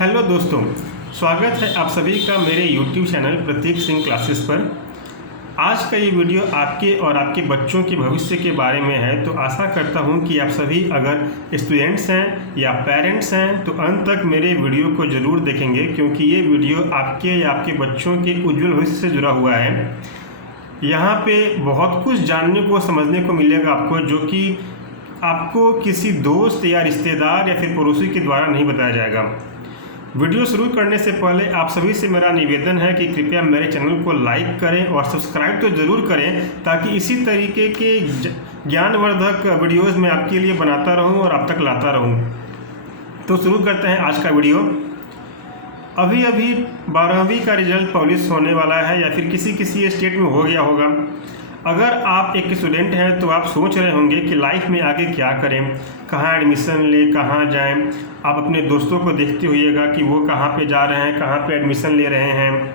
Hello दोस्तों, स्वागत है आप सभी का मेरे YouTube चैनल प्रतीक सिंह क्लासेस पर। आज का ये वीडियो आपके और आपके बच्चों के भविष्य के बारे में है। तो आशा करता हूँ कि आप सभी अगर स्टूडेंट्स हैं या पेरेंट्स हैं तो अंत तक मेरे वीडियो को ज़रूर देखेंगे, क्योंकि ये वीडियो आपके या आपके बच्चों के उज्जवल भविष्य से जुड़ा हुआ है। यहाँ पे बहुत कुछ जानने को समझने को मिलेगा आपको, जो कि आपको किसी दोस्त या रिश्तेदार या फिर पड़ोसी के द्वारा नहीं बताया जाएगा। वीडियो शुरू करने से पहले आप सभी से मेरा निवेदन है कि कृपया मेरे चैनल को लाइक करें और सब्सक्राइब तो ज़रूर करें, ताकि इसी तरीके के ज्ञानवर्धक वीडियोज़ मैं आपके लिए बनाता रहूं और आप तक लाता रहूं। तो शुरू करते हैं आज का वीडियो। अभी 12वीं का रिजल्ट पब्लिश होने वाला है, या फिर किसी स्टेट में हो गया होगा। अगर आप एक स्टूडेंट हैं तो आप सोच रहे होंगे कि लाइफ में आगे क्या करें, कहाँ एडमिशन लें, कहाँ जाएं। आप अपने दोस्तों को देखते होइएगा कि वो कहाँ पे जा रहे हैं, कहाँ पे एडमिशन ले रहे हैं।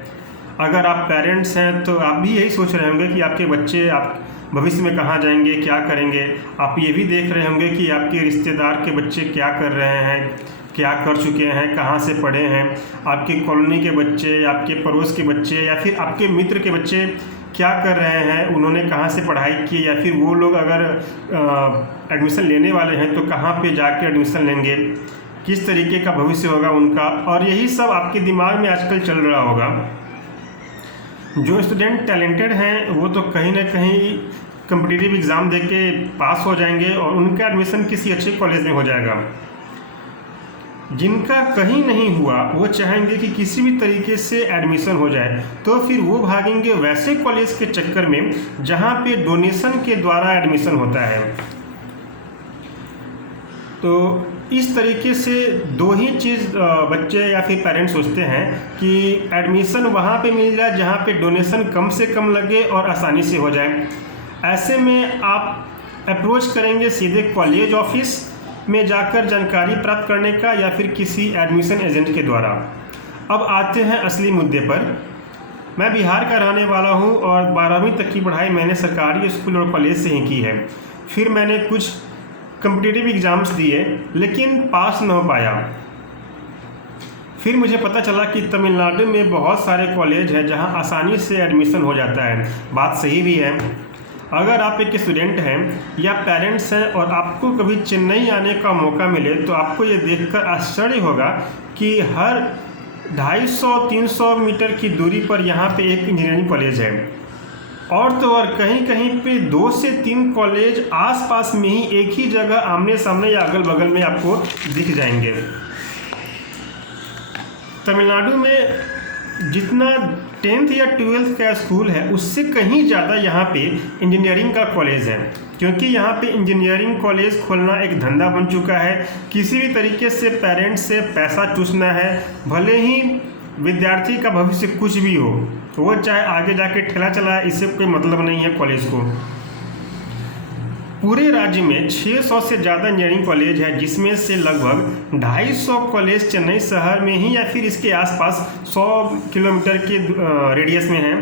अगर आप पेरेंट्स हैं तो आप भी यही सोच रहे होंगे कि आपके बच्चे आप भविष्य में कहाँ जाएंगे, क्या करेंगे। आप ये भी देख रहे होंगे कि आपके रिश्तेदार के बच्चे क्या कर रहे हैं, क्या कर चुके हैं, कहाँ से पढ़े हैं। आपके कॉलोनी के बच्चे, आपके पड़ोस के बच्चे या फिर आपके मित्र के बच्चे क्या कर रहे हैं, उन्होंने कहाँ से पढ़ाई की, या फिर वो लोग अगर एडमिशन लेने वाले हैं तो कहाँ पे जाके एडमिशन लेंगे, किस तरीके का भविष्य होगा उनका। और यही सब आपके दिमाग में आजकल चल रहा होगा। जो स्टूडेंट टैलेंटेड हैं वो तो कहीं ना कहीं कॉम्पिटिटिव एग्ज़ाम दे के पास हो जाएंगे और उनका एडमिशन किसी अच्छे कॉलेज में हो जाएगा। जिनका कहीं नहीं हुआ वो चाहेंगे कि किसी भी तरीके से एडमिशन हो जाए, तो फिर वो भागेंगे वैसे कॉलेज के चक्कर में जहाँ पे डोनेशन के द्वारा एडमिशन होता है। तो इस तरीके से दो ही चीज़ बच्चे या फिर पेरेंट्स सोचते हैं कि एडमिशन वहाँ पे मिल जाए जहाँ पे डोनेशन कम से कम लगे और आसानी से हो जाए। ऐसे में आप अप्रोच करेंगे सीधे कॉलेज ऑफिस में जाकर जानकारी प्राप्त करने का, या फिर किसी एडमिशन एजेंट के द्वारा। अब आते हैं असली मुद्दे पर। मैं बिहार का रहने वाला हूं और 12वीं तक की पढ़ाई मैंने सरकारी स्कूल और कॉलेज से ही की है। फिर मैंने कुछ कॉम्पिटिटिव एग्ज़ाम्स दिए लेकिन पास न हो पाया। फिर मुझे पता चला कि तमिलनाडु में बहुत सारे कॉलेज हैं जहां आसानी से एडमिशन हो जाता है। बात सही भी है। अगर आप एक स्टूडेंट हैं या पेरेंट्स हैं और आपको कभी चेन्नई आने का मौका मिले तो आपको ये देखकर आश्चर्य होगा कि हर 250-300 मीटर की दूरी पर यहाँ पे एक इंजीनियरिंग कॉलेज है। और तो और कहीं कहीं पे 2 से 3 कॉलेज आसपास में ही एक ही जगह आमने सामने या अगल बगल में आपको दिख जाएंगे। तमिलनाडु में जितना 10th या 12th का स्कूल है उससे कहीं ज़्यादा यहाँ पे इंजीनियरिंग का कॉलेज है, क्योंकि यहाँ पे इंजीनियरिंग कॉलेज खोलना एक धंधा बन चुका है। किसी भी तरीके से पेरेंट्स से पैसा चूसना है, भले ही विद्यार्थी का भविष्य कुछ भी हो, वो चाहे आगे जाके ठेला चलाए, इससे कोई मतलब नहीं है कॉलेज को। पूरे राज्य में 600 से ज़्यादा इंजीनियरिंग कॉलेज है, जिसमें से लगभग 250 कॉलेज चेन्नई शहर में ही या फिर इसके आसपास 100 किलोमीटर के रेडियस में हैं।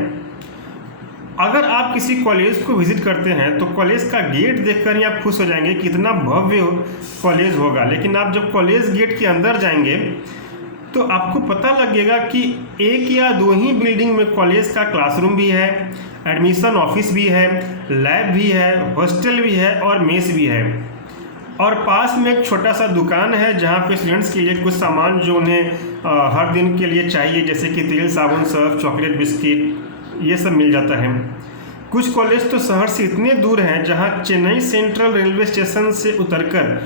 अगर आप किसी कॉलेज को विज़िट करते हैं तो कॉलेज का गेट देखकर ही आप खुश हो जाएंगे कि इतना भव्य कॉलेज होगा। लेकिन आप जब कॉलेज गेट के अंदर जाएंगे तो आपको पता लगेगा कि 1 या 2 ही बिल्डिंग में कॉलेज का क्लासरूम भी है, एडमिशन ऑफिस भी है, लैब भी है, हॉस्टल भी है और मेस भी है। और पास में एक छोटा सा दुकान है जहाँ पे स्टूडेंट्स के लिए कुछ सामान जो उन्हें हर दिन के लिए चाहिए, जैसे कि तेल, साबुन, सर्फ, चॉकलेट, बिस्किट, ये सब मिल जाता है। कुछ कॉलेज तो शहर से इतने दूर हैं जहाँ चेन्नई सेंट्रल रेलवे स्टेशन से उतरकर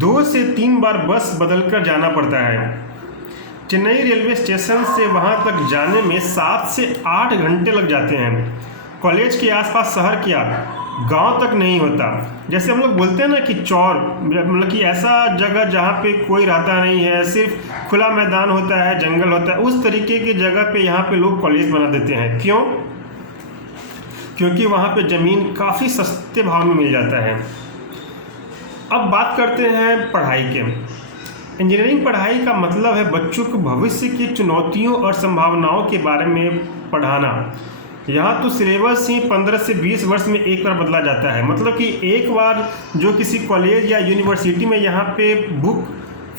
2 से 3 बार बस बदलकर जाना पड़ता है। चेन्नई रेलवे स्टेशन से वहाँ तक जाने में 7 से 8 घंटे लग जाते हैं। कॉलेज के आसपास शहर क्या, गांव तक नहीं होता। जैसे हम लोग बोलते हैं ना कि चौर, मतलब कि ऐसा जगह जहाँ पे कोई रहता नहीं है, सिर्फ खुला मैदान होता है, जंगल होता है, उस तरीके की जगह पे यहाँ पे लोग कॉलेज बना देते हैं। क्यों? क्योंकि वहाँ पे ज़मीन काफ़ी सस्ते भाव में मिल जाता है। अब बात करते हैं पढ़ाई के। इंजीनियरिंग पढ़ाई का मतलब है बच्चों को भविष्य की चुनौतियों और संभावनाओं के बारे में पढ़ाना। यहाँ तो सिलेबस ही 15 से 20 वर्ष में एक बार बदला जाता है। मतलब कि एक बार जो किसी कॉलेज या यूनिवर्सिटी में यहाँ पे बुक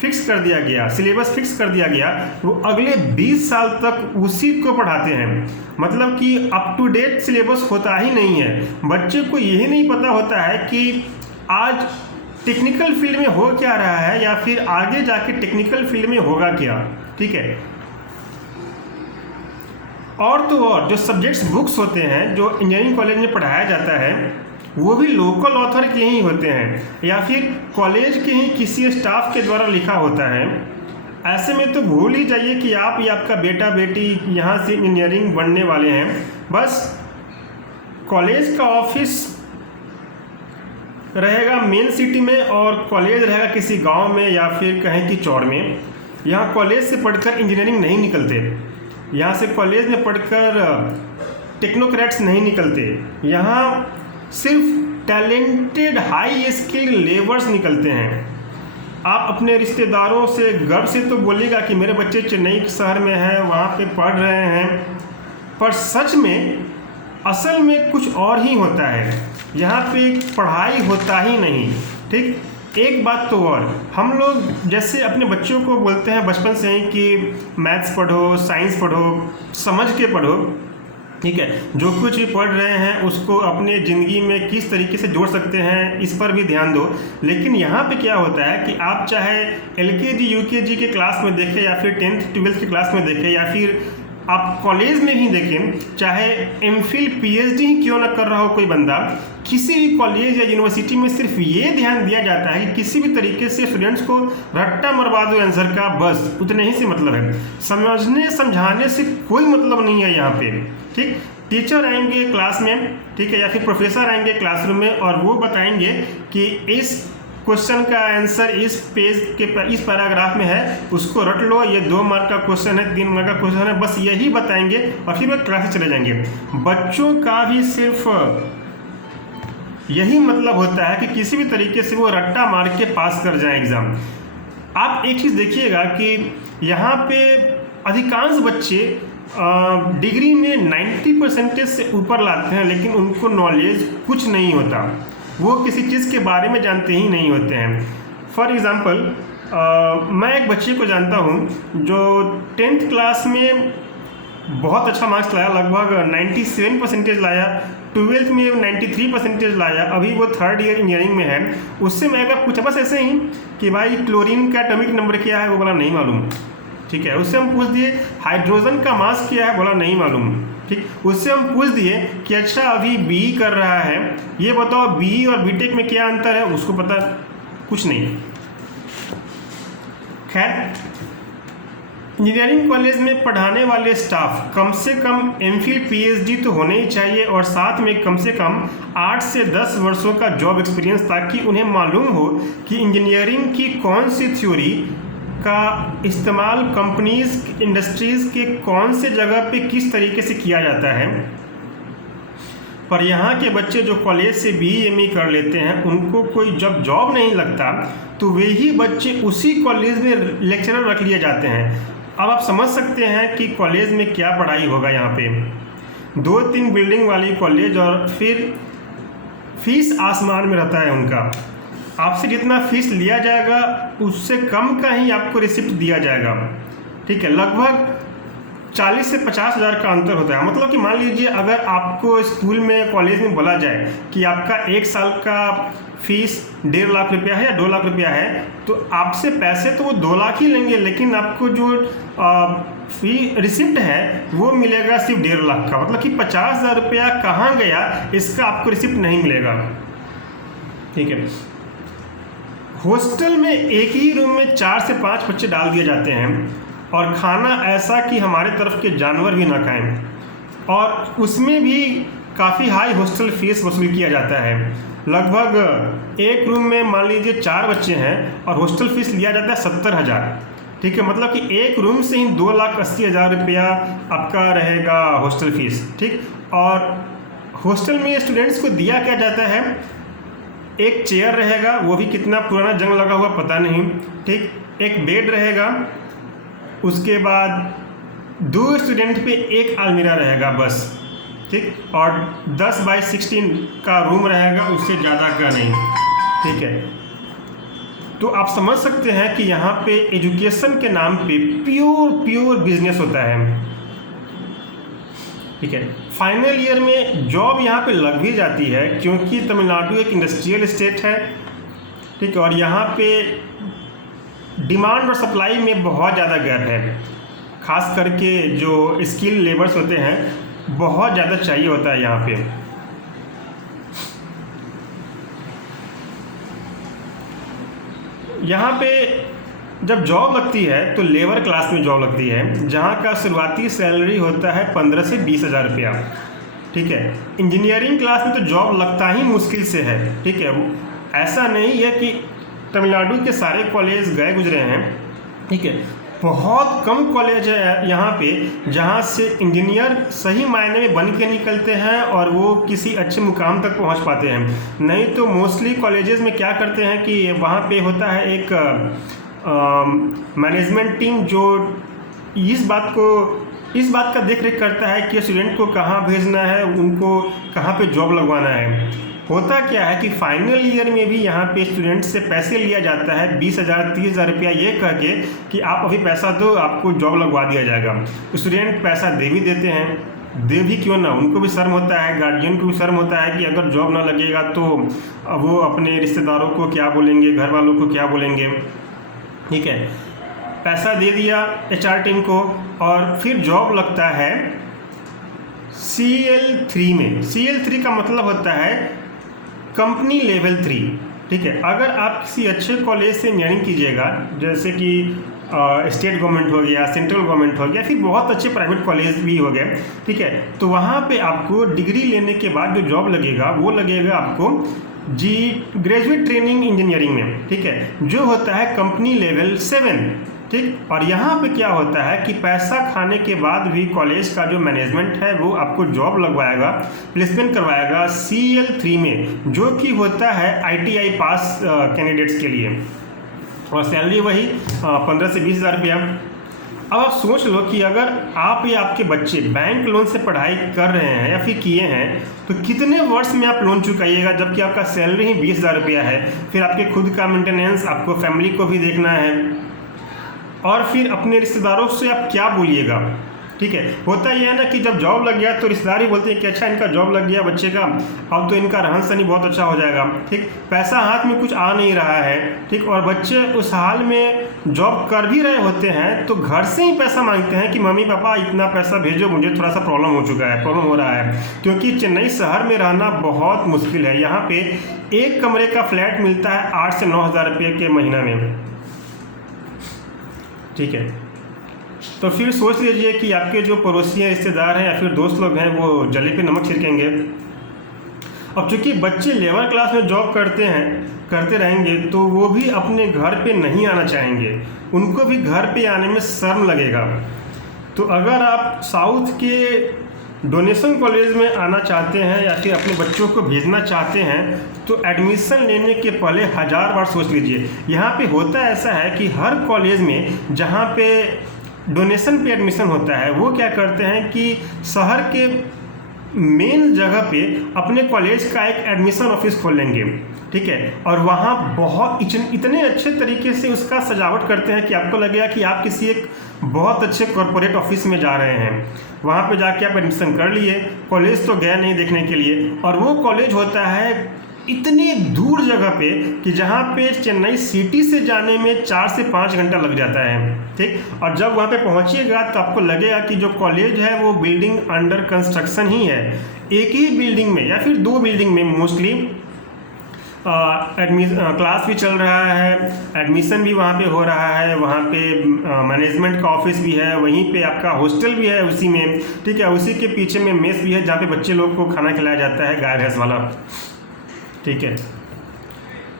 फिक्स कर दिया गया, सिलेबस फिक्स कर दिया गया, वो अगले 20 साल तक उसी को पढ़ाते हैं। मतलब कि अप टू डेट सिलेबस होता ही नहीं है। बच्चे को यही नहीं पता होता है कि आज टेक्निकल फील्ड में हो क्या रहा है या फिर आगे जाके टेक्निकल फील्ड में होगा क्या। ठीक है, और तो और जो सब्जेक्ट्स बुक्स होते हैं जो इंजीनियरिंग कॉलेज में पढ़ाया जाता है वो भी लोकल ऑथर के ही होते हैं या फिर कॉलेज के ही किसी स्टाफ के द्वारा लिखा होता है। ऐसे में तो भूल ही जाइए कि आप या आपका बेटा बेटी यहाँ से इंजीनियरिंग बनने वाले हैं। बस कॉलेज का ऑफिस रहेगा मेन सिटी में और कॉलेज रहेगा किसी गांव में या फिर कहें कि चौड़ में। यहाँ कॉलेज से पढ़कर इंजीनियरिंग नहीं निकलते, यहाँ से कॉलेज में पढ़कर टेक्नोक्रेट्स नहीं निकलते, यहाँ सिर्फ टैलेंटेड हाई स्किल्ड लेबर्स निकलते हैं। आप अपने रिश्तेदारों से गर्व से तो बोलिएगा कि मेरे बच्चे चेन्नई शहर में हैं, वहाँ पे पढ़ रहे हैं, पर सच में असल में कुछ और ही होता है। यहाँ पे पढ़ाई होता ही नहीं। ठीक, एक बात तो और, हम लोग जैसे अपने बच्चों को बोलते हैं बचपन से ही कि मैथ्स पढ़ो, साइंस पढ़ो, समझ के पढ़ो। ठीक है, जो कुछ भी पढ़ रहे हैं उसको अपने ज़िंदगी में किस तरीके से जोड़ सकते हैं इस पर भी ध्यान दो। लेकिन यहाँ पे क्या होता है कि आप चाहे LKG UKG के क्लास में देखें या फिर 10th 12th के क्लास में देखें या फिर आप कॉलेज में ही देखें, चाहे MPhil PhD ही क्यों ना कर रहा हो कोई बंदा, किसी भी कॉलेज या यूनिवर्सिटी में सिर्फ ये ध्यान दिया जाता है कि किसी भी तरीके से स्टूडेंट्स को रट्टा मरवा दो आंसर का, बस उतने ही से मतलब है। समझने समझाने से कोई मतलब नहीं है यहाँ पे। ठीक, टीचर आएंगे क्लास में, ठीक है, या फिर प्रोफेसर आएंगे क्लासरूम में और वो बताएंगे कि इस क्वेश्चन का आंसर इस पेज के इस पैराग्राफ में है, उसको रट लो, ये 2 मार्क का क्वेश्चन है, 3 मार्क का क्वेश्चन है, बस यही बताएंगे और फिर वो क्लास से चले जाएंगे। बच्चों का भी सिर्फ यही मतलब होता है कि किसी भी तरीके से वो रट्टा मार के पास कर जाए एग्ज़ाम। आप एक चीज़ देखिएगा कि यहाँ पे अधिकांश बच्चे डिग्री में 90% से ऊपर लाते हैं, लेकिन उनको नॉलेज कुछ नहीं होता, वो किसी चीज़ के बारे में जानते ही नहीं होते हैं। फॉर एग्ज़ाम्पल मैं एक बच्चे को जानता हूँ जो 10th क्लास में बहुत अच्छा मार्क्स लाया, लगभग 97% लाया, 12th में 93% लाया, अभी वो 3rd ईयर इंजीनियरिंग में है। उससे मैं अगर पूछा बस ऐसे ही कि भाई क्लोरीन का एटॉमिक नंबर क्या है, वो बोला नहीं मालूम। ठीक है, उससे हम पूछ दिए हाइड्रोजन का मास क्या है, बोला नहीं मालूम। ठीक, उससे हम पूछ दिए कि अच्छा अभी BE कर रहा है, ये बताओ BE और BTech में क्या अंतर है, उसको पता कुछ नहीं। खैर, इंजीनियरिंग कॉलेज में पढ़ाने वाले स्टाफ कम से कम MPhil PhD तो होने ही चाहिए और साथ में कम से कम 8 से 10 वर्षों का जॉब एक्सपीरियंस, ताकि उन्हें मालूम हो कि इंजीनियरिंग की कौन सी थ्योरी का इस्तेमाल कंपनीज इंडस्ट्रीज़ के कौन से जगह पे किस तरीके से किया जाता है। पर यहाँ के बच्चे जो कॉलेज से BE ME कर लेते हैं उनको कोई जब जॉब नहीं लगता तो वे ही बच्चे उसी कॉलेज में लेक्चरर रख लिए जाते हैं। अब आप समझ सकते हैं कि कॉलेज में क्या पढ़ाई होगा। यहाँ पे 2-3 बिल्डिंग वाली कॉलेज और फिर फीस आसमान में रहता है उनका। आपसे जितना फीस लिया जाएगा उससे कम का ही आपको रिसिप्ट दिया जाएगा। ठीक है, लगभग 40 से 50 हज़ार का अंतर होता है। मतलब कि मान लीजिए अगर आपको स्कूल में कॉलेज में बोला जाए कि आपका 1 साल का फीस 1.5 लाख रुपया है या 2 लाख रुपया है, तो आपसे पैसे तो वो 2 लाख ही लेंगे, लेकिन आपको जो फी रिसिप्ट है वो मिलेगा सिर्फ 1.5 लाख का। मतलब कि 50,000 रुपया कहाँ गया इसका आपको रिसिप्ट नहीं मिलेगा। ठीक है, हॉस्टल में एक ही रूम में 4 से 5 बच्चे डाल दिए जाते हैं और खाना ऐसा कि हमारे तरफ के जानवर भी ना खाएं, और उसमें भी काफ़ी हाई हॉस्टल फीस वसूल किया जाता है। लगभग एक रूम में मान लीजिए 4 बच्चे हैं और हॉस्टल फीस लिया जाता है 70,000। ठीक है, मतलब कि एक रूम से ही 2,80,000 रुपया आपका रहेगा हॉस्टल फीस। ठीक, और हॉस्टल में स्टूडेंट्स को दिया क्या जाता है, एक चेयर रहेगा, वो भी कितना पुराना जंग लगा हुआ पता नहीं। ठीक, एक बेड रहेगा, उसके बाद 2 स्टूडेंट पे एक अलमीरा रहेगा बस। ठीक, और 10 बाई 16 का रूम रहेगा, उससे ज़्यादा का नहीं। ठीक है, तो आप समझ सकते हैं कि यहाँ पे एजुकेशन के नाम पे प्योर बिजनेस होता है। ठीक है, फाइनल ईयर में जॉब यहाँ पे लग भी जाती है क्योंकि तमिलनाडु एक इंडस्ट्रियल स्टेट है। ठीक है, और यहाँ पे डिमांड और सप्लाई में बहुत ज़्यादा गैप है, खास करके जो स्किल लेबर्स होते हैं बहुत ज़्यादा चाहिए होता है यहाँ पे। यहाँ पे जब जॉब लगती है तो लेबर क्लास में जॉब लगती है, जहाँ का शुरुआती सैलरी होता है 15 से 20 हज़ार रुपया। ठीक है, इंजीनियरिंग क्लास में तो जॉब लगता ही मुश्किल से है। ठीक है, वो ऐसा नहीं है कि तमिलनाडु के सारे कॉलेज गए गुजरे हैं। ठीक है, बहुत कम कॉलेज है यहाँ पे जहाँ से इंजीनियर सही मायने में बन के निकलते हैं और वो किसी अच्छे मुकाम तक पहुँच पाते हैं। नहीं तो मोस्टली कॉलेजेस में क्या करते हैं कि वहाँ पे होता है एक मैनेजमेंट टीम जो इस बात का देख रेख करता है कि स्टूडेंट को कहाँ भेजना है, उनको कहाँ पे जॉब लगवाना है। होता क्या है कि फाइनल ईयर में भी यहाँ पे स्टूडेंट से पैसे लिया जाता है 20,000 30,000 रुपया, ये कह के कि आप अभी पैसा दो, आपको जॉब लगवा दिया जाएगा। स्टूडेंट पैसा दे भी देते हैं, दे भी क्यों ना, उनको भी शर्म होता है, गार्जियन को भी शर्म होता है कि अगर जॉब ना लगेगा तो वो अपने रिश्तेदारों को क्या बोलेंगे, घर वालों को क्या बोलेंगे। ठीक है, पैसा दे दिया HR टीम को और फिर जॉब लगता है CL3 में। CL3 का मतलब होता है कंपनी लेवल 3। ठीक है, अगर आप किसी अच्छे कॉलेज से इंजीनियरिंग कीजिएगा, जैसे कि स्टेट गवर्नमेंट हो गया, सेंट्रल गवर्नमेंट हो गया, फिर बहुत अच्छे प्राइवेट कॉलेज भी हो गए। ठीक है, तो वहाँ पे आपको डिग्री लेने के बाद जो जॉब लगेगा वो लगेगा आपको ग्रेजुएट ट्रेनिंग इंजीनियरिंग में। ठीक है, जो होता है कंपनी लेवल 7। ठीक, और यहाँ पे क्या होता है कि पैसा खाने के बाद भी कॉलेज का जो मैनेजमेंट है वो आपको जॉब लगवाएगा, प्लेसमेंट करवाएगा CL3 में, जो कि होता है ITI पास कैंडिडेट्स के लिए, और सैलरी वही 15 से 20 हज़ार रुपया। अब आप सोच लो कि अगर आप या आपके बच्चे बैंक लोन से पढ़ाई कर रहे हैं या फिर किए हैं तो कितने वर्ष में आप लोन चुकाइएगा, जबकि आपका सैलरी ही 20,000 रुपया है। फिर आपके खुद का मेंटेनेंस, आपको फैमिली को भी देखना है, और फिर अपने रिश्तेदारों से आप क्या बोलिएगा। ठीक है, होता यह है ना कि जब जॉब लग गया तो रिश्तेदार ही बोलते हैं कि अच्छा इनका जॉब लग गया बच्चे का, अब तो इनका रहन सहन ही बहुत अच्छा हो जाएगा। ठीक, पैसा हाथ में कुछ आ नहीं रहा है। ठीक, और बच्चे उस हाल में जॉब कर भी रहे होते हैं तो घर से ही पैसा मांगते हैं कि मम्मी पापा इतना पैसा भेजो, मुझे थोड़ा सा प्रॉब्लम हो रहा है, क्योंकि चेन्नई शहर में रहना बहुत मुश्किल है। यहाँ पे एक कमरे का फ्लैट मिलता है 8 से 9 हज़ार रुपये के महीना में। ठीक है, तो फिर सोच लीजिए कि आपके जो पड़ोसी हैं, रिश्तेदार हैं या फिर दोस्त लोग हैं, वो जले पे नमक छिड़केंगे। अब चूंकि बच्चे लेबर क्लास में जॉब करते रहेंगे तो वो भी अपने घर पे नहीं आना चाहेंगे, उनको भी घर पे आने में शर्म लगेगा। तो अगर आप साउथ के डोनेशन कॉलेज में आना चाहते हैं या फिर अपने बच्चों को भेजना चाहते हैं तो एडमिशन लेने के पहले 1000 बार सोच लीजिए। यहाँ पे होता ऐसा है कि हर कॉलेज में जहाँ पे डोनेशन पे एडमिशन होता है वो क्या करते हैं कि शहर के मेन जगह पे अपने कॉलेज का एक एडमिशन ऑफिस खोलेंगे। ठीक है, और वहाँ बहुत इतने अच्छे तरीके से उसका सजावट करते हैं कि आपको लगेगा कि आप किसी एक बहुत अच्छे कॉरपोरेट ऑफिस में जा रहे हैं। वहाँ पे जाके आप एडमिशन कर लिए, कॉलेज तो गए नहीं देखने के लिए, और वो कॉलेज होता है इतने दूर जगह पे कि जहाँ पे चेन्नई सिटी से जाने में 4 से 5 घंटा लग जाता है। ठीक, और जब वहाँ पे पहुँचिएगा तो आपको लगेगा कि जो कॉलेज है वो बिल्डिंग अंडर कंस्ट्रक्शन ही है। एक ही बिल्डिंग में या फिर 2 बिल्डिंग में मोस्टली क्लास भी चल रहा है, एडमिशन भी वहाँ पे हो रहा है, वहाँ पे मैनेजमेंट का ऑफिस भी है, वहीं पे आपका हॉस्टल भी है उसी में। ठीक है, उसी के पीछे में मेस भी है जहाँ पे बच्चे लोग को खाना खिलाया जाता है, गाय भैंस वाला। ठीक है,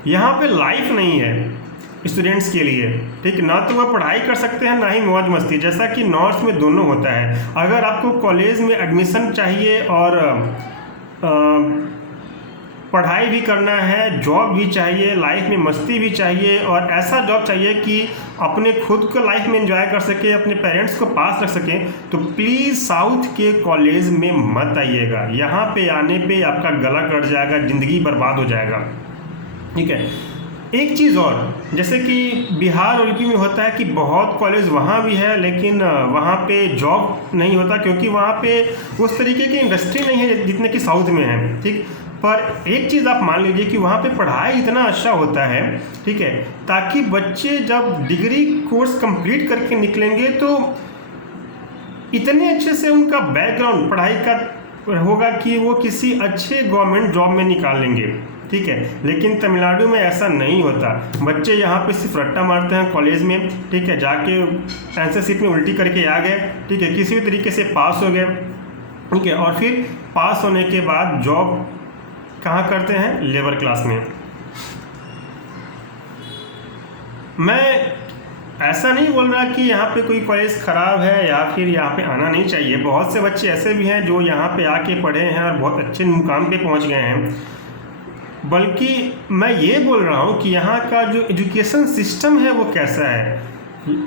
यहाँ पे लाइफ नहीं है स्टूडेंट्स के लिए। ठीक, ना तो वह पढ़ाई कर सकते हैं ना ही मौज मस्ती, जैसा कि नॉर्थ में दोनों होता है। अगर आपको कॉलेज में एडमिशन चाहिए और पढ़ाई भी करना है, जॉब भी चाहिए, लाइफ में मस्ती भी चाहिए, और ऐसा जॉब चाहिए कि अपने खुद को लाइफ में एंजॉय कर सके, अपने पेरेंट्स को पास रख सके, तो प्लीज़ साउथ के कॉलेज में मत आइएगा। यहाँ पे आने पे आपका गला कट जाएगा, ज़िंदगी बर्बाद हो जाएगा। ठीक है, एक चीज़ और, जैसे कि बिहार और यूपी में होता है कि बहुत कॉलेज वहाँ भी है लेकिन वहाँ पे जॉब नहीं होता, क्योंकि वहाँ पे उस तरीके की इंडस्ट्री नहीं है जितने कि साउथ में है, ठीक। पर एक चीज़ आप मान लीजिए कि वहाँ पे पढ़ाई इतना अच्छा होता है, ठीक है, ताकि बच्चे जब डिग्री कोर्स कंप्लीट करके निकलेंगे तो इतने अच्छे से उनका बैकग्राउंड पढ़ाई का होगा कि वो किसी अच्छे गवर्नमेंट जॉब में निकाल लेंगे, ठीक है। लेकिन तमिलनाडु में ऐसा नहीं होता। बच्चे यहाँ पे सिर्फ रट्टा मारते हैं कॉलेज में, ठीक है, जाके आंसर शीट में उल्टी करके आ गए, ठीक है, किसी भी तरीके से पास हो गए, ठीक है, और फिर पास होने के बाद जॉब कहाँ करते हैं? लेबर क्लास में। मैं ऐसा नहीं बोल रहा कि यहाँ पे कोई कॉलेज ख़राब है या फिर यहाँ पे आना नहीं चाहिए। बहुत से बच्चे ऐसे भी हैं जो यहाँ पे आके पढ़े हैं और बहुत अच्छे मुकाम पे पहुँच गए हैं। बल्कि मैं ये बोल रहा हूँ कि यहाँ का जो एजुकेशन सिस्टम है वो कैसा है,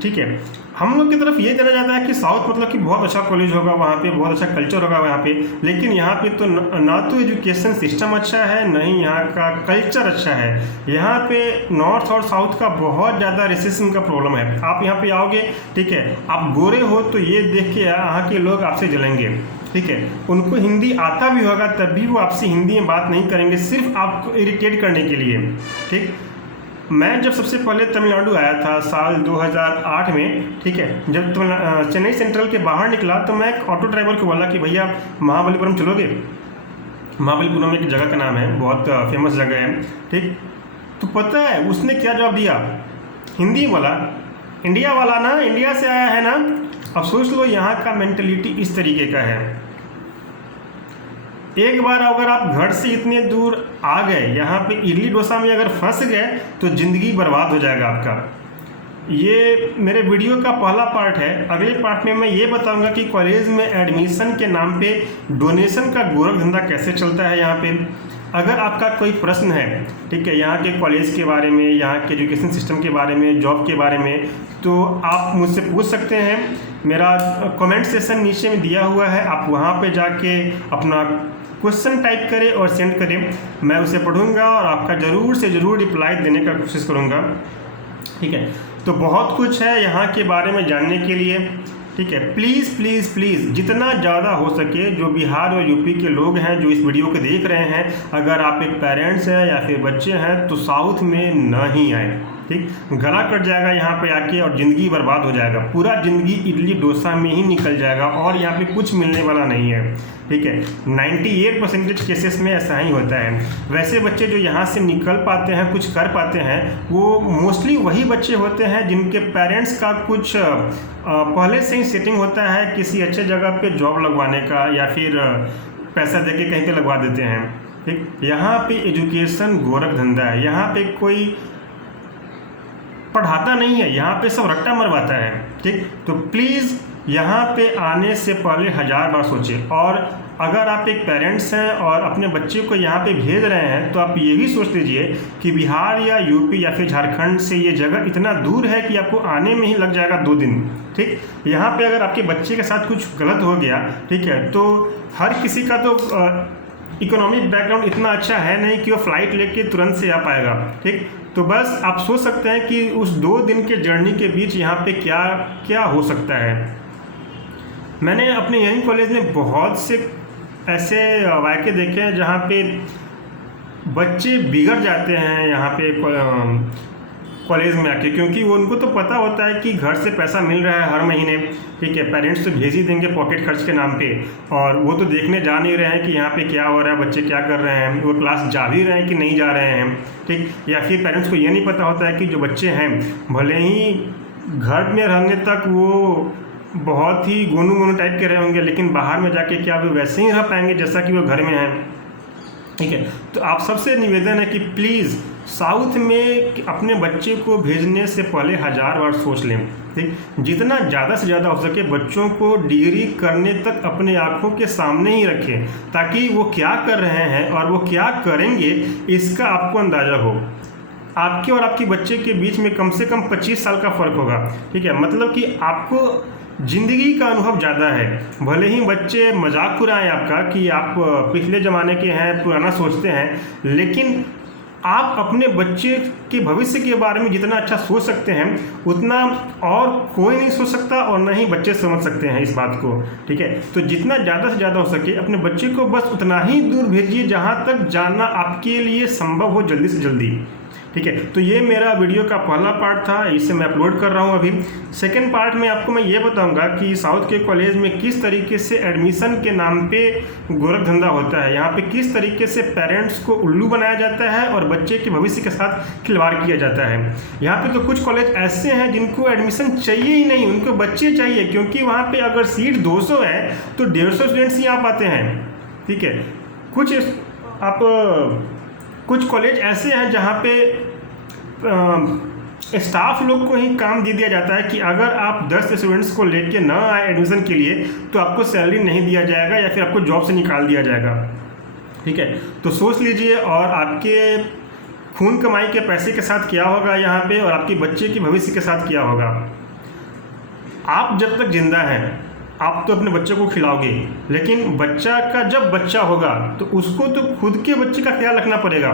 ठीक है। हम लोग की तरफ ये जाना जाता है कि साउथ मतलब कि बहुत अच्छा कॉलेज होगा, वहाँ पे बहुत अच्छा कल्चर होगा वहाँ पे, लेकिन यहाँ पे तो ना तो एजुकेशन सिस्टम अच्छा है, न ही यहाँ का कल्चर अच्छा है। यहाँ पे नॉर्थ और साउथ का बहुत ज़्यादा रेसिज्म का प्रॉब्लम है। आप यहाँ पे आओगे, ठीक है, आप गोरे हो तो ये देख के यहाँ के लोग आपसे जलेंगे, ठीक है। उनको हिंदी आता भी होगा तब भी वो आपसे हिंदी में बात नहीं करेंगे, सिर्फ आपको इरिटेट करने के लिए, ठीक। मैं जब सबसे पहले तमिलनाडु आया था साल 2008 में, ठीक है, जब चेन्नई सेंट्रल के बाहर निकला तो मैं एक ऑटो ड्राइवर को बोला कि भैया महाबलीपुरम चलोगे। महाबलीपुरम एक जगह का नाम है, बहुत फेमस जगह है, ठीक। तो पता है उसने क्या जवाब दिया? हिंदी बोला, इंडिया वाला ना, इंडिया से आया है ना। अब सोच लो यहाँ का मेंटलिटी इस तरीके का है। एक बार अगर आप घर से इतने दूर आ गए, यहाँ पे इडली डोसा में अगर फंस गए तो ज़िंदगी बर्बाद हो जाएगा आपका। ये मेरे वीडियो का पहला पार्ट है। अगले पार्ट में मैं ये बताऊंगा कि कॉलेज में एडमिशन के नाम पे डोनेशन का गोरख धंधा कैसे चलता है यहाँ पे। अगर आपका कोई प्रश्न है, ठीक है, यहाँ के कॉलेज के बारे में, यहाँ के एजुकेशन सिस्टम के बारे में, जॉब के बारे में, तो आप मुझसे पूछ सकते हैं। मेरा कमेंट सेशन नीचे में दिया हुआ है, आप वहाँ पे जाके अपना क्वेश्चन टाइप करें और सेंड करें। मैं उसे पढ़ूंगा और आपका ज़रूर से ज़रूर रिप्लाई देने का कोशिश करूँगा, ठीक है। तो बहुत कुछ है यहाँ के बारे में जानने के लिए, ठीक है। प्लीज़ प्लीज़ प्लीज़ जितना ज़्यादा हो सके जो बिहार और यूपी के लोग हैं जो इस वीडियो को देख रहे हैं, अगर आप एक पेरेंट्स हैं या फिर बच्चे हैं तो साउथ में न ही आए, ठीक। गला कट जाएगा यहाँ पे आके और ज़िंदगी बर्बाद हो जाएगा। पूरा ज़िंदगी इडली डोसा में ही निकल जाएगा और यहाँ पे कुछ मिलने वाला नहीं है, ठीक है। 98% केसेस में ऐसा ही होता है। वैसे बच्चे जो यहाँ से निकल पाते हैं, कुछ कर पाते हैं, वो मोस्टली वही बच्चे होते हैं जिनके पेरेंट्स का कुछ पहले से ही सेटिंग होता है किसी अच्छे जगह पे जॉब लगवाने का, या फिर पैसा दे के कहीं पे लगवा देते हैं, ठीक। यहाँ पे एजुकेशन गोरख धंधा है। यहाँ पे कोई पढ़ाता नहीं है, यहाँ पे सब रट्टा मरवाता है, ठीक। तो प्लीज़ यहाँ पे आने से पहले 1000 बार सोचें। और अगर आप एक पेरेंट्स हैं और अपने बच्चे को यहाँ पे भेज रहे हैं तो आप ये भी सोच लीजिए कि बिहार या यूपी या फिर झारखंड से ये जगह इतना दूर है कि आपको आने में ही लग जाएगा 2 दिन, ठीक। यहाँ पे अगर आपके बच्चे के साथ कुछ गलत हो गया, ठीक है, तो हर किसी का तो इकोनॉमिक बैकग्राउंड इतना अच्छा है नहीं कि वो फ्लाइट लेके तुरंत से आ पाएगा, ठीक। तो बस आप सोच सकते हैं कि उस 2 दिन के जर्नी के बीच यहाँ पे क्या क्या हो सकता है। मैंने अपने यहीं कॉलेज में बहुत से ऐसे वाक़े देखे हैं जहाँ पे बच्चे बिगड़ जाते हैं यहाँ पे कॉलेज में आके, क्योंकि वो उनको तो पता होता है कि घर से पैसा मिल रहा है हर महीने, ठीक है, पेरेंट्स तो भेज ही देंगे पॉकेट खर्च के नाम पे, और वो तो देखने जा नहीं रहे हैं कि यहाँ पे क्या हो रहा है, बच्चे क्या कर रहे हैं, वो क्लास जा भी रहे हैं कि नहीं जा रहे हैं, ठीक। या फिर पेरेंट्स को ये नहीं पता होता है कि जो बच्चे हैं भले ही घर में रहने तक वो बहुत ही गोनू टाइप के रहे होंगे, लेकिन बाहर में जाके क्या वो वैसे ही रह पाएंगे जैसा कि वो घर में हैं, ठीक है। तो आप सबसे निवेदन है कि प्लीज़ साउथ में अपने बच्चे को भेजने से पहले 1000 बार सोच लें, ठीक। जितना ज़्यादा से ज़्यादा हो सके बच्चों को डिग्री करने तक अपने आँखों के सामने ही रखें, ताकि वो क्या कर रहे हैं और वो क्या करेंगे इसका आपको अंदाज़ा हो। आपके और आपके बच्चे के बीच में कम से कम 25 साल का फ़र्क होगा, ठीक है। मतलब कि आपको ज़िंदगी का अनुभव ज़्यादा है। भले ही बच्चे मजाक उड़ाएं आपका कि आप पिछले ज़माने के हैं, पुराना सोचते हैं, लेकिन आप अपने बच्चे के भविष्य के बारे में जितना अच्छा सोच सकते हैं उतना और कोई नहीं सोच सकता और न ही बच्चे समझ सकते हैं इस बात को। ठीक है, तो जितना ज़्यादा से ज़्यादा हो सके अपने बच्चे को बस उतना ही दूर भेजिए जहाँ तक जाना आपके लिए संभव हो, जल्दी से जल्दी। ठीक है, तो ये मेरा वीडियो का पहला पार्ट था, इसे मैं अपलोड कर रहा हूँ अभी। सेकंड पार्ट में आपको मैं ये बताऊंगा कि साउथ के कॉलेज में किस तरीके से एडमिशन के नाम पे गोरख धंधा होता है, यहाँ पे किस तरीके से पेरेंट्स को उल्लू बनाया जाता है और बच्चे के भविष्य के साथ खिलवाड़ किया जाता है। यहाँ पे तो कुछ कॉलेज ऐसे हैं जिनको एडमिशन चाहिए ही नहीं, उनको बच्चे चाहिए, क्योंकि वहाँ पर अगर सीट 200 है तो 150 स्टूडेंट्स ही आ पाते हैं। ठीक है, कुछ कॉलेज ऐसे हैं जहाँ पे स्टाफ लोग को ही काम दे दिया जाता है कि अगर आप 10 स्टूडेंट्स को लेके ना आए एडमिशन के लिए तो आपको सैलरी नहीं दिया जाएगा या फिर आपको जॉब से निकाल दिया जाएगा। ठीक है, तो सोच लीजिए और आपके खून कमाई के पैसे के साथ क्या होगा यहाँ पे और आपके बच्चे के भविष्य के साथ क्या होगा। आप जब तक जिंदा हैं आप तो अपने बच्चे को खिलाओगे, लेकिन बच्चा का जब बच्चा होगा तो उसको तो खुद के बच्चे का ख्याल रखना पड़ेगा।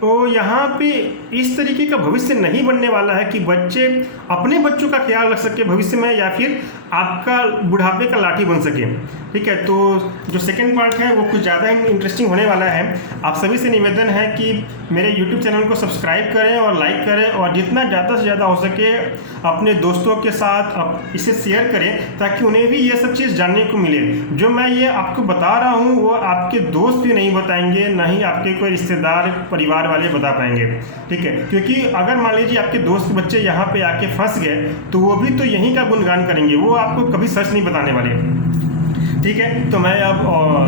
तो यहाँ पे इस तरीके का भविष्य नहीं बनने वाला है कि बच्चे अपने बच्चों का ख्याल रख सके भविष्य में या फिर आपका बुढ़ापे का लाठी बन सके। ठीक है, तो जो सेकंड पार्ट है वो कुछ ज़्यादा इंटरेस्टिंग होने वाला है। आप सभी से निवेदन है कि मेरे YouTube चैनल को सब्सक्राइब करें और लाइक करें और जितना ज़्यादा से ज़्यादा हो सके अपने दोस्तों के साथ इसे शेयर करें ताकि उन्हें भी ये सब चीज़ जानने को मिले। जो मैं ये आपको बता रहा हूँ वो आपके दोस्त भी नहीं बताएंगे, ना ही आपके कोई रिश्तेदार परिवार वाले बता पाएंगे। ठीक है, क्योंकि अगर मान लीजिए आपके दोस्त के बच्चे यहाँ पे आके फंस गए तो वो भी तो यहीं का गुणगान करेंगे, वो आपको कभी सच नहीं बताने वाले। ठीक है, तो मैं अब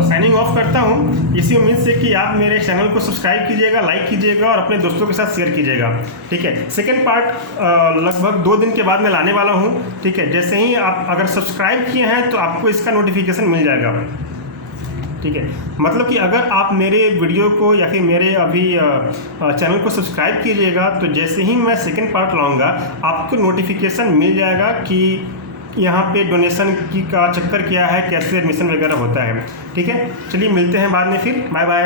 साइनिंग ऑफ करता हूँ इसी उम्मीद से कि आप मेरे चैनल को सब्सक्राइब कीजिएगा, लाइक कीजिएगा और अपने दोस्तों के साथ शेयर कीजिएगा। ठीक है, सेकंड पार्ट लगभग 2 दिन के बाद मैं लाने वाला हूँ। ठीक है, जैसे ही आप अगर सब्सक्राइब किए हैं तो आपको इसका नोटिफिकेशन मिल जाएगा। ठीक है, मतलब कि अगर आप मेरे वीडियो को या फिर मेरे अभी चैनल को सब्सक्राइब कीजिएगा तो जैसे ही मैं सेकंड पार्ट लाऊंगा आपको नोटिफिकेशन मिल जाएगा कि यहाँ पे डोनेशन का चक्कर क्या है, कैसे एडमिशन वगैरह होता है। ठीक है, चलिए मिलते हैं बाद में फिर, बाय बाय।